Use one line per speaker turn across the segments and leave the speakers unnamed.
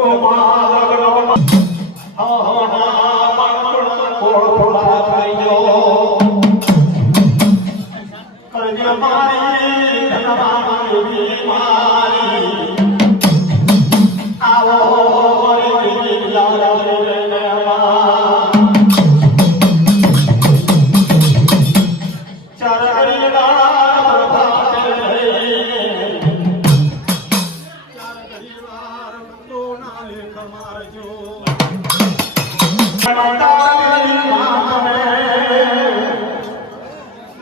Kumar.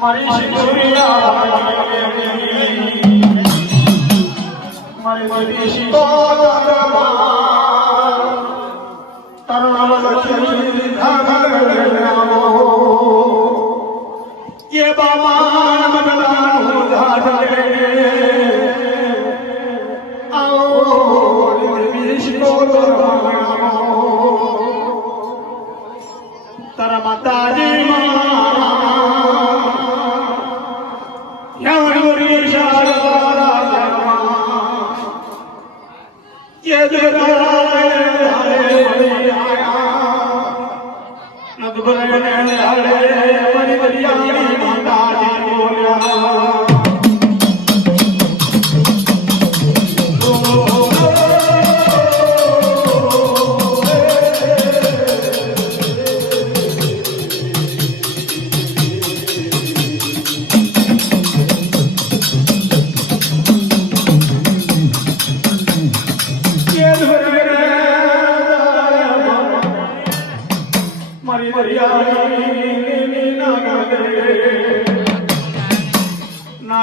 મારી મારી મારી શિતો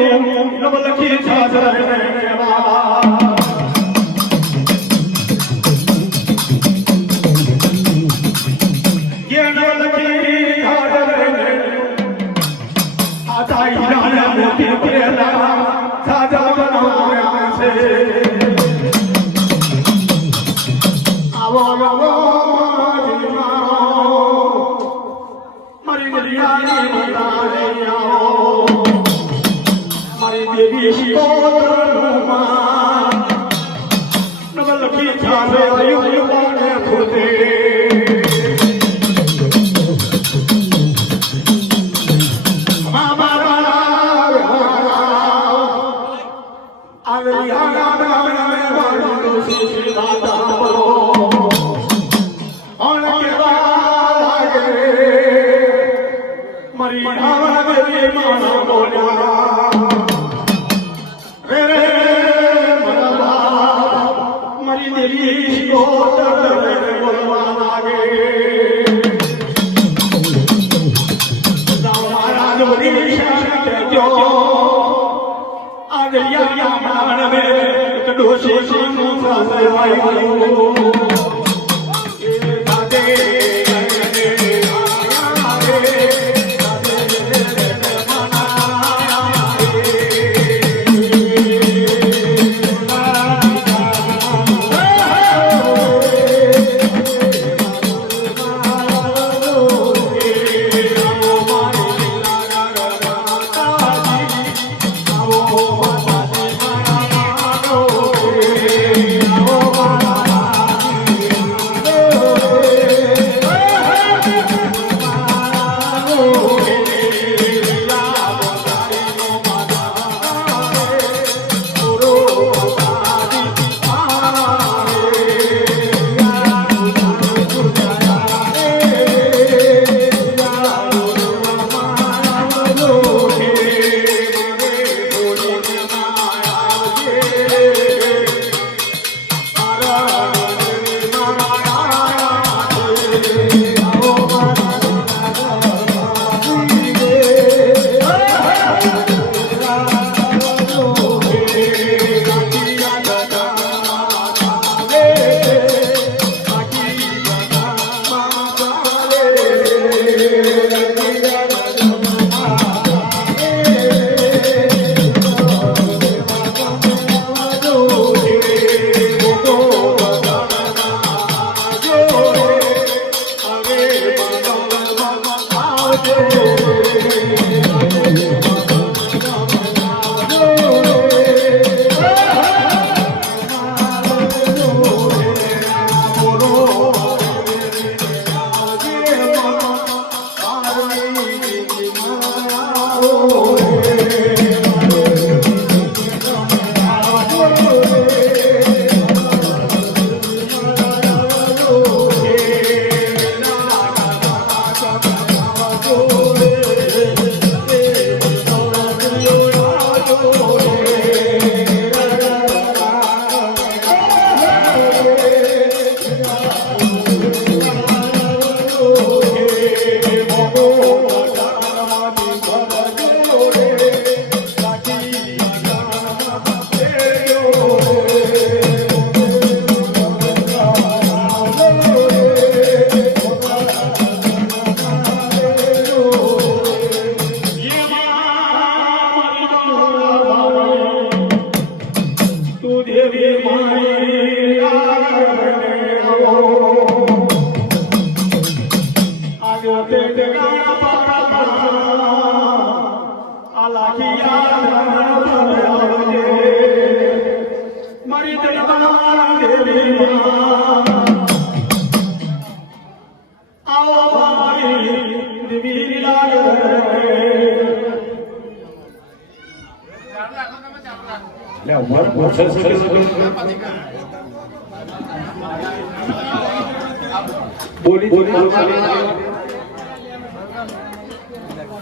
ಏನು ನಮ್ಮ ಲಕ್ಷ್ಯ ಸಾಧನೆ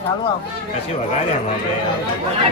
પછી વગાડે આપણે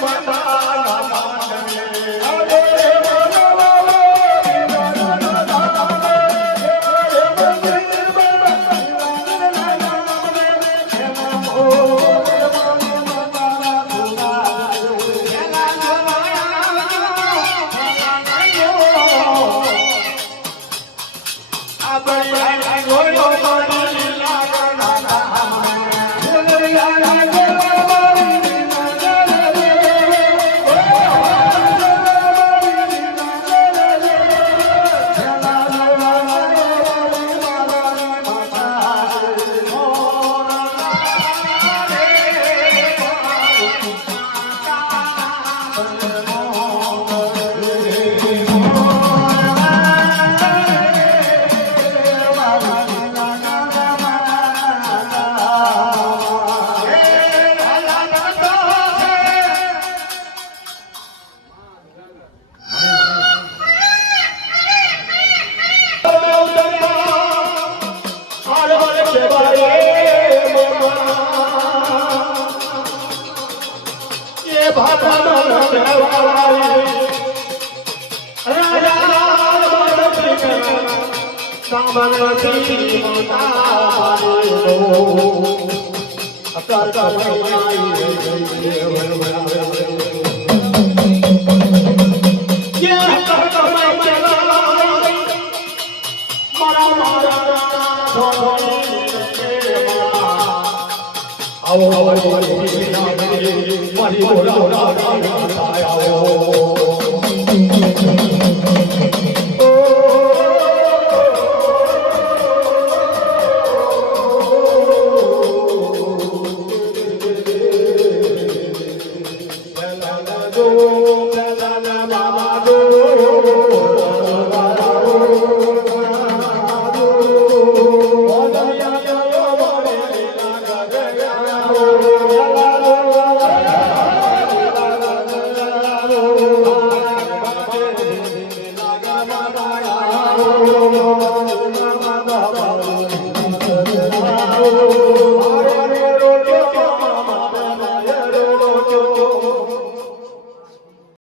Bye-bye. એ ભાષાનો કહેવાય રાજા સાંભળતી માતા મારે 诶诶诶诶诶诶诶诶